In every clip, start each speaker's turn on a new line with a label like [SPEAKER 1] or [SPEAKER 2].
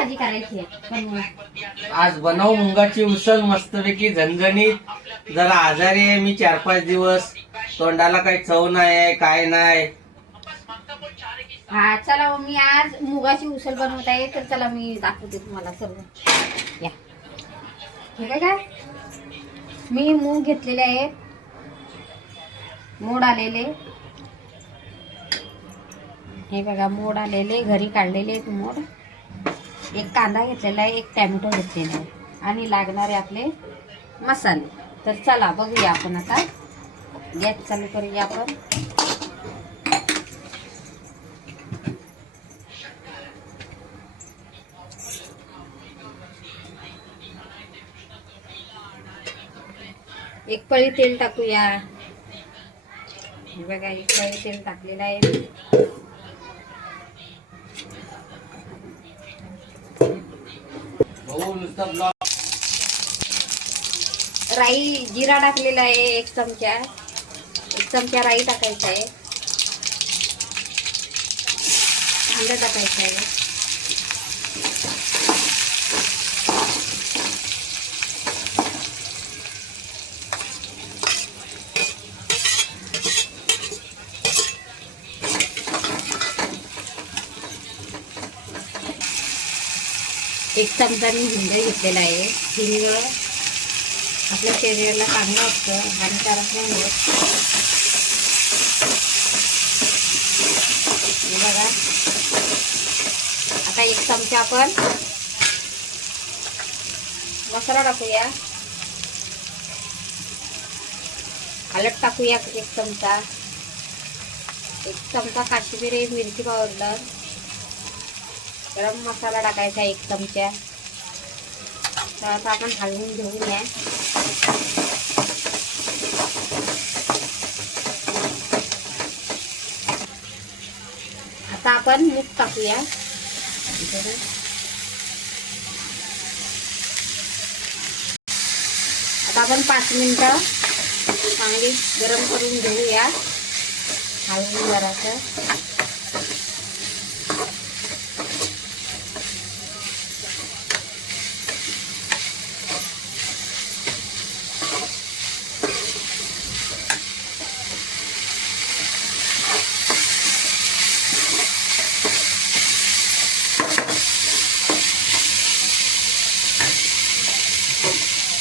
[SPEAKER 1] भाजी करायची आहे.
[SPEAKER 2] आज बनव मुंगाची उसळ मस्तपैकी झणझणीत. जरा आजारी आहे मी चार पाच दिवस. तोंडाला काही चव नाही आहे काय नाही.
[SPEAKER 1] हा चला मग मी आज मुगाची उसळ बनवत आहे तर चला मी दाखवते तुम्हाला सर्व. या. हे बघा मी मूग घेतलेले आहेत मोड आलेले. हे बघा मोड आलेले घरी काढलेले आहेत मोड. एक कांदा घेतलेला आहे एक टॅमॅटो घेतलेला आहे. आणि लागणारे आपले मसाले. तर चला बघूया आपण आता. गॅस चालू करूया आपण. एक पळी तेल टाकूया. बघा एक पळी तेल टाकलेलं आहे.
[SPEAKER 2] ब्लॉग
[SPEAKER 1] राई जिरा टाकलेला आहे एक चमचा. एक चमचा राई टाकायचा आहे. कांदा टाकायचा आहे. एक चमचा मी हिंग घेतलेला आहे. हिंग आपल्या शरीराला चांगलं असतं हानिकारक नाही होत बघा. आता एक चमचा आपण मसाला टाकूया. आलट टाकूया एक चमचा. एक चमचा काश्मीरी मिरची पावडर. गरम मसाला टाकायचा एक चमचा. तर आता आपण हलवून घेऊया. आता आपण मीठ टाकूया. आता आपण पाच मिनिटं चांगली गरम करून घेऊया. हलवून जरासं.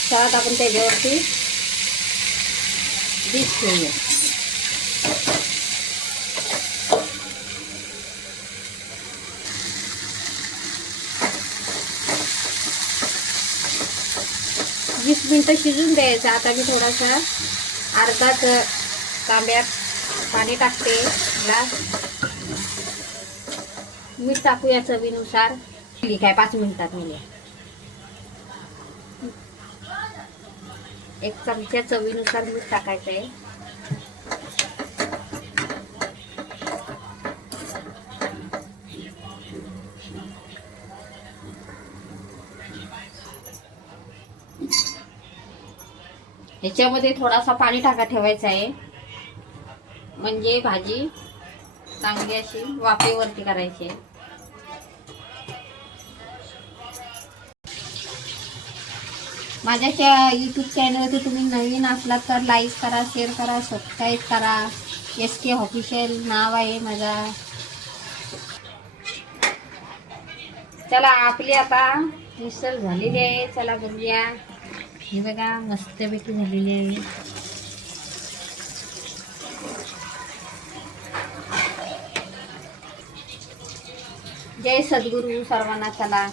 [SPEAKER 1] सात आपण त्याच्यावरती बीज ठेवूया. वीस मिनटं शिजून द्यायचं. आता मी थोडासा अर्धाच तांब्यात पाणी टाकते. ला. मीठ टाकूया चवीनुसार. ठीक आहे पाच मिनिटात मिळूया एक चमच्या चवीनुसार मीठ टाकायचं आहे. ह्याच्यामध्ये थोडासा पाणी टाका ठेवायचा आहे. म्हणजे भाजी चांगली अशी वाफेवरती करायची आहे. माझ्या यूट्यूब चॅनलवरती तुम्ही नवीन असलात तर लाईक करा शेअर करा सबस्क्राईब करा. एस के ऑफिशियल नाव आहे माझा. चला आपली आता मिसळ झालेली आहे. चला बघूया. हे बघा मस्तपैकी झालेली आहे. जय सद्गुरू सर्वांना चला.